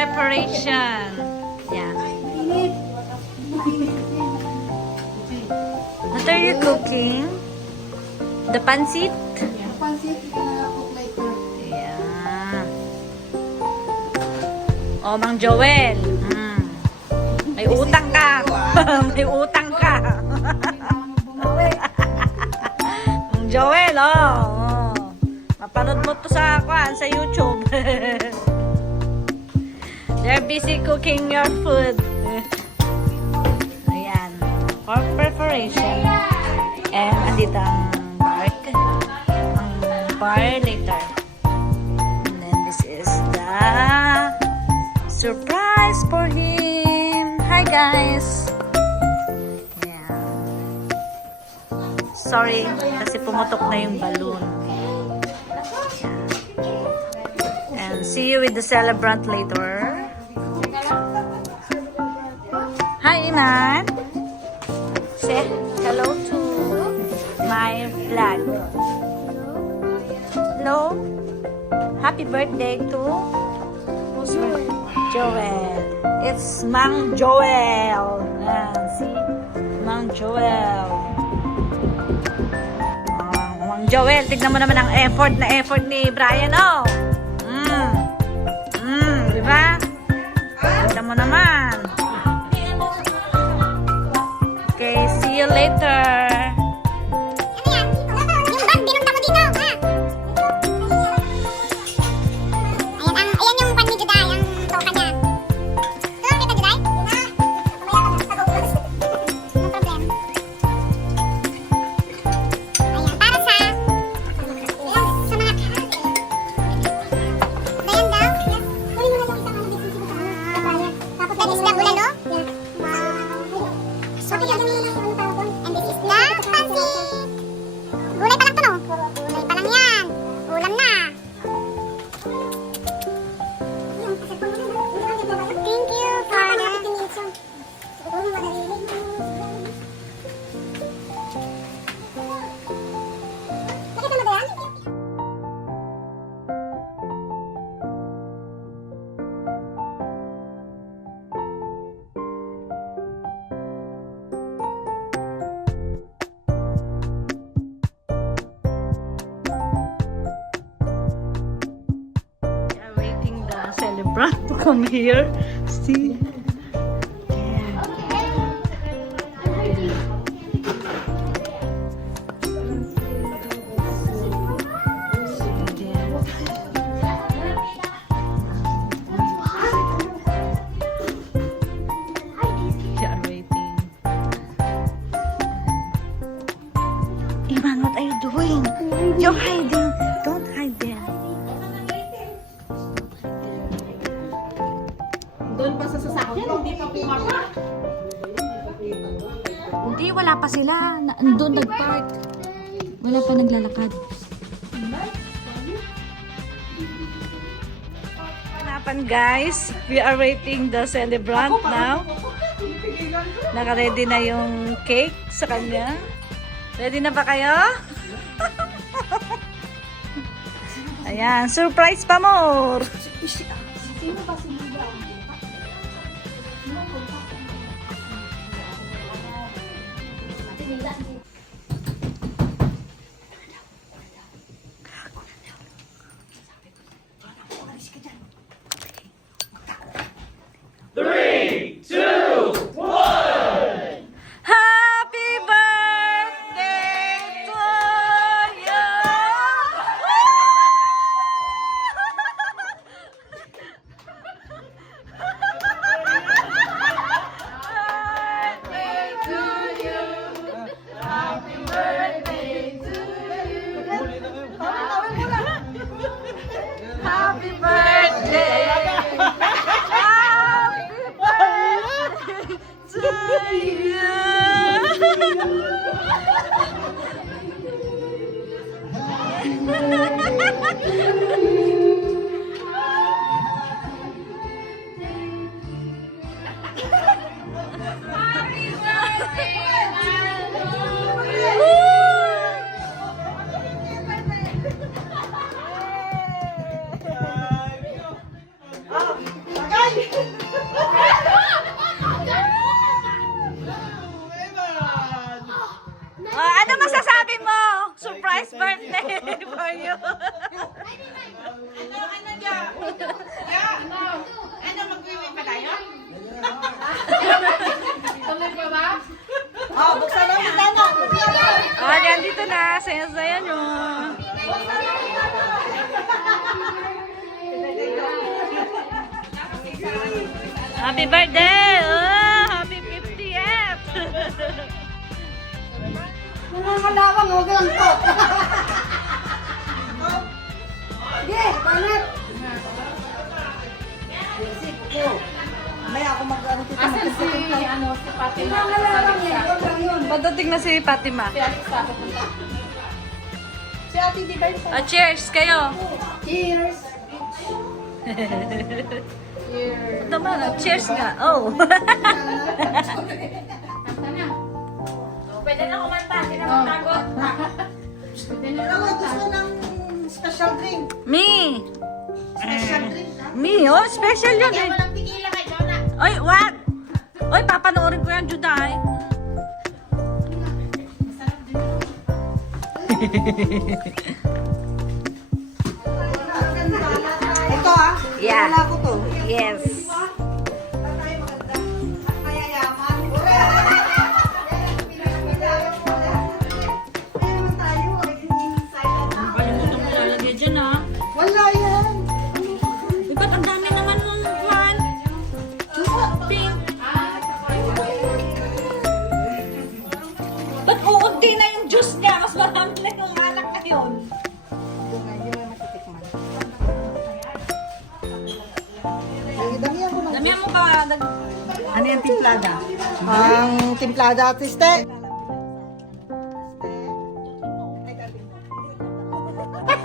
preparation. Yan. What are you cooking? The pancit? Pansit, cook later. Ayan. Oh, Mang Joel. May utang ka. May utang ka. Mang Joel, oh. Mapanood mo to sa YouTube. They're busy cooking your food. Ayan. For preparation. And andito ang bark. Ang bar later. And then this is the surprise for him. Hi guys. Ayan. Sorry, kasi pumutok na yung balloon. Ayan. And see you with the celebrant later. Hi, Iman. Say hello to my vlog. Hello. Happy birthday to who's Joel. It's Mang Joel. See? Mang Joel. Oh, Mang Joel, tignan mo naman ang effort ni Brian, oh. Di ba? Tignan mo naman. Okay, see you later. Celebrant to come here. See? Iman, what are you doing? You're hiding. Don't hide there. Doon pa sa sasakyan, hindi pa pumarap. Hindi, wala pa sila. Doon nag-park. Wala pa naglalakad. Hanapan guys, we are waiting the celebrant now. Naka-ready na yung cake sa kanya. Ready na ba kayo? Ayan, surprise pa more. Sino ba si Luda? Happy birthday to you! Happy birthday! Happy birthday! Happy birthday! Oh, happy 50th! Nangangalawang, huwag lang to. Sige, banat. May ako mag-ano dito. Asan si, si Fatima? Nangangalawang eh. Huwag lang yun. Padating na si Fatima. Si Alexa, pupunta. Si Ate Di ba yun? Cheers kayo! Cheers! Cheers! Naman, cheers nga. Oh. Kanta na. Pwede na kumanta, hindi na magtagot. Pwede na Alam mo, lang gusto ng special drink. Me! Special drink, ha? Me, oh, special yun eh. walang tequila kay Jonah. Oy, what? Oy, papanoorin ko yan, Juday. Masarap din. Ito, ha? Yeah. Wala ko to. Yes. Kalimutan ko lalagay dyan, ha? Wala yan. Di ba't ang dami naman mong kwan? Pink. Ba't uunti na yung juice niya? Mas marami na yung alak ngayon. Damihan ko ng... Damihan mo ba? Ano yung timplada? Ang timplada at este.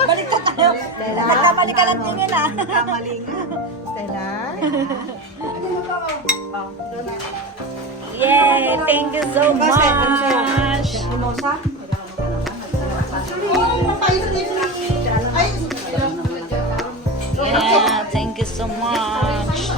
Balik ka tayo. Stella. Nagkamali ka ng tingin, ha? Nagkamali nga. Stella. Yay! Thank you so Kasi, ano sa'yo? much! Mimosa? Oh, mapailan din ni... Ay, Yeah, thank you so much.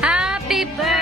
Happy birthday!